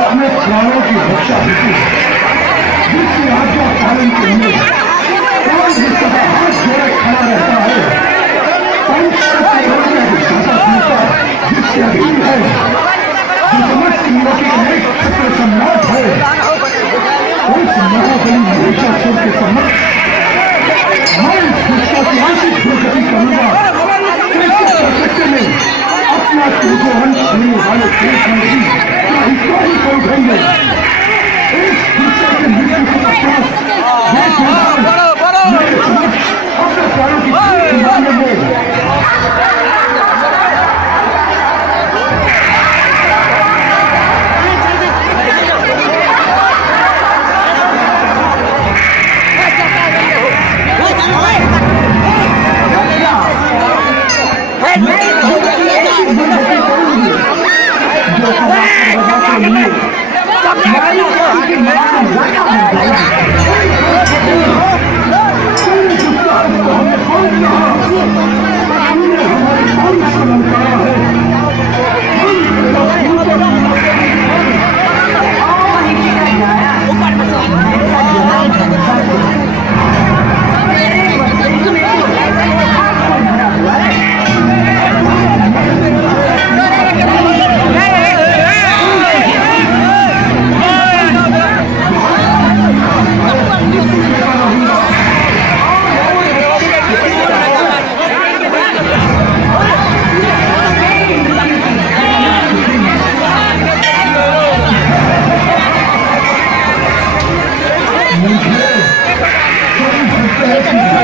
अपने प्राणों की रक्षा हेतु जिसकी आज्ञा पालन के लिए कोई भी सदा हाथ जोड़े खड़ा रहता है, जिससे अधीन है, जो समस्त युवक का एक छत्र सम्राट है, उस महाबली महिषासुर के सम्मुख मैं इस दुष्टा की आंशिक दुर्गति करूंगा। में अपना त्रिभुवन छीनने वाले कृष्ण त्राही को उठेंगे। इस दुष्टा के मृत्यु के पश्चात अपने प्राणों की लेंगे। मुझे